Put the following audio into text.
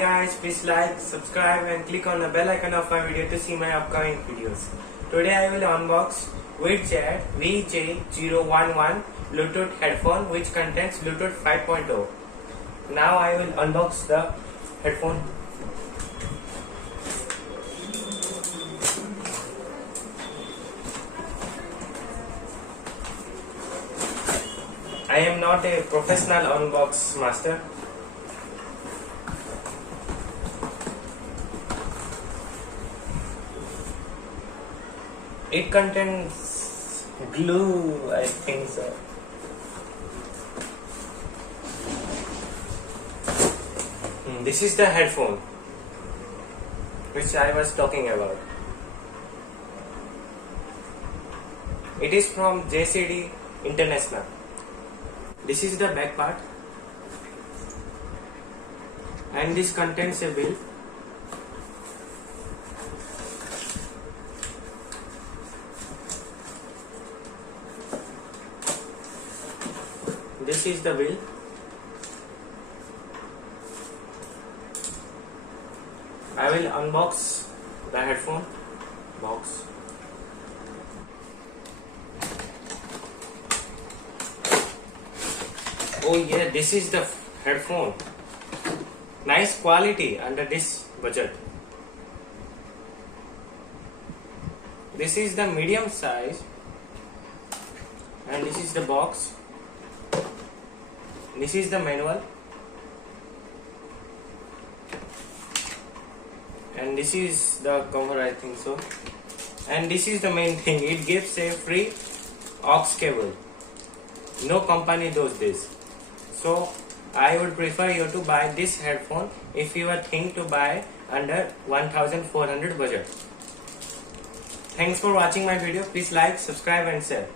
guys, please like, subscribe and click on the bell icon of my video to see my upcoming videos. Today I will unbox Widzet VJ011 Bluetooth headphone which contains Bluetooth 5.0. Now I will unbox the headphone. I am not a professional unbox master. It contains glue, I think so. This is the headphone which I was talking about. It is from JCD International. This is the back part, and this contains a bill. This is the bill. I will unbox the headphone box. Oh yeah, this is the headphone. Nice quality under this budget. This is the medium size, and this is the box. This is the manual, and this is the cover, I think so. And this is the main thing, it gives a free aux cable. No company does this. So I would prefer you to buy this headphone if you are thinking to buy under 1400 budget. Thanks for watching my video. Please like, subscribe and share.